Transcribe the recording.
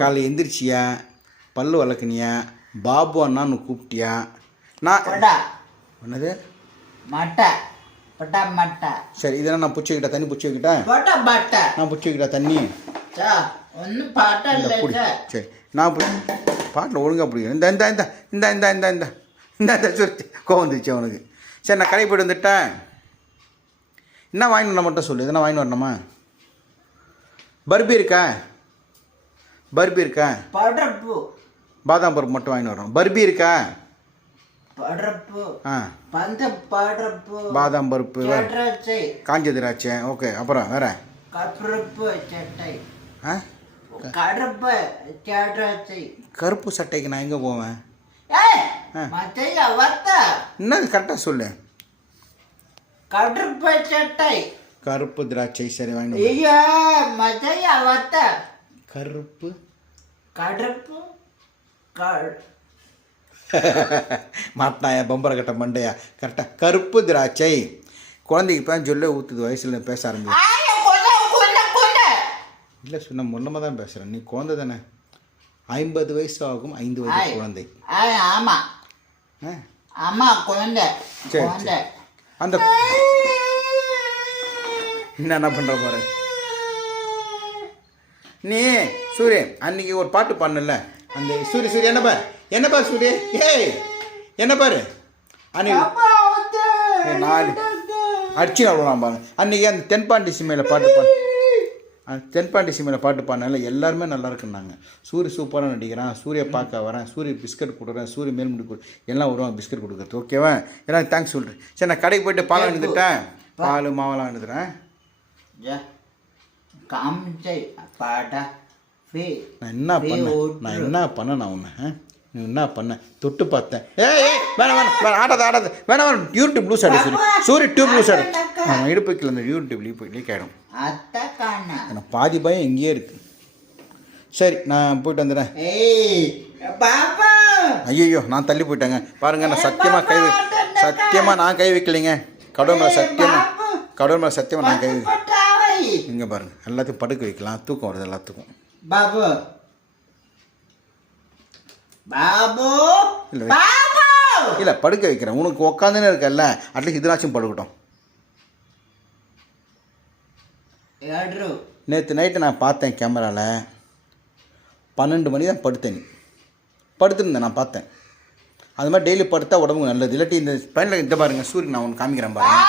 காலையில் எந்திரிச்சியா, பல்லு வளர்க்குனியா, பாபு அண்ணான்னு கூப்பிட்டியா? நான் என்னது சரி, இதெல்லாம் நான் பிடிச்சிக்கிட்டா தண்ணி பிடிச்சி வைக்கிட்டா? நான் பிடிச்சி வைக்கிட்டா தண்ணி? சரி, நான் பாட்டில் ஒழுங்காக பிடிக்கிறேன். இந்த இந்த இந்த இந்த இந்த இந்த இந்த இந்த இந்த சொல்லி கோவம் வந்துருச்சு அவனுக்கு. சரி, நான் கடை போய்ட்டு வந்துட்டேன். என்ன வாங்கிட்டு வரணும் மட்டும் சொல்லு. இதெல்லாம் வாங்கிட்டு வரணுமா? பர்பி இருக்கா? பர்பி இருக்கா? பாதாம் பருப்பு மட்டும் வாங்கிட்டு வரணும். பர்பி இருக்கா? பாதாம் பருப்பு, காஞ்ச திராட்சை. ஓகே, அப்புறம் வேற கருப்பு சட்டைக்கு நான் எங்கே போவேன்? என்னது கரெக்டாக சொல்லு. கருப்பு திராட்சை. சரி, வாங்கிட்டு கருப்பு மாட்டினாயா பம்பரை கட்ட மண்டையா? கரெக்டாக கருப்பு திராட்சை. குழந்தைக்கு இப்போ சொல்ல ஊற்றுது வயசில் பேச ஆரம்பிச்சு. இல்லை, சொன்ன முன்னமாக தான் பேசுகிறேன். நீ குழந்தை தானே. 50 வயசு ஆகும் 5 வயசு குழந்தை. குழந்தை. சரி, அந்த என்ன பண்ணுற பாரு நீ. சூரியன் அன்னைக்கு ஒரு பாட்டு பண்ணல, அந்த சூரிய என்னப்பா சூரிய, ஏய் என்ன பாரு அன்னைக்கு 4 அடிச்சு அவ்வளோலாம் பாருங்க. அன்றைக்கி அந்த தென்பாண்டி சிமையில் பாட்டு பாடினால எல்லாருமே நல்லா இருக்குன்னாங்க. சூரிய சூப்பராக நடிக்கிறான், சூரிய பார்க்க வரேன், சூரிய பிஸ்கட் கொடுக்குறேன், சூரிய மேல்முடி எல்லாம் வருவாங்க பிஸ்கட் கொடுக்குறது. ஓகேவா? எல்லாம் தேங்க்ஸ் சொல்கிறேன். சரி, நான் கடைக்கு போய்ட்டு பால் வாங்கிட்டுட்டேன். பால் மாவெல்லாம் வாங்கிட்டுறேன். நான் என்ன பண்ணேன் உன்னை? நீ என்ன பண்ண? தொட்டு பார்த்தேன். வேணாம் ஆடாது வேணாம். யூடியூப் ப்ளூஸ் ஆடு சூரிய டியூப் ப்ளூஸ் ஆடு. இடுப்புக்கில் அந்த யூடியூப் லீக் ஆகிடும். எனக்கு பாதி பயம் எங்கேயே இருக்கு. சரி, நான் போயிட்டு வந்துடுறேன். ஐயோ, நான் தள்ளி போயிட்டேங்க பாருங்க. நான் சத்தியமாக நான் கை வைக்கலைங்க. கடவுள் மேலே சத்தியமாக நான் கை இங்கே பாருங்க. எல்லாத்தையும் படுக்க வைக்கலாம். தூக்கம் வருது எல்லாத்துக்கும். இல்லை, படுக்க வைக்கிறேன். உனக்கு உக்காந்துன்னு இருக்கல, அட்லீஸ்ட் இதனாச்சும் படுக்கட்டும். நேற்று நைட்டு நான் பார்த்தேன் கேமராவில் 12 மணி தான் படுத்தேன். நீ படுத்துருந்தேன், நான் பார்த்தேன். அது மாதிரி டெய்லி படுத்தா உடம்புக்கு நல்லது. இல்லாட்டி இந்த பையனில் இந்த பாருங்கள் சூரியன் நான் ஒன்று காமிக்கிறேன் பாருங்கள்.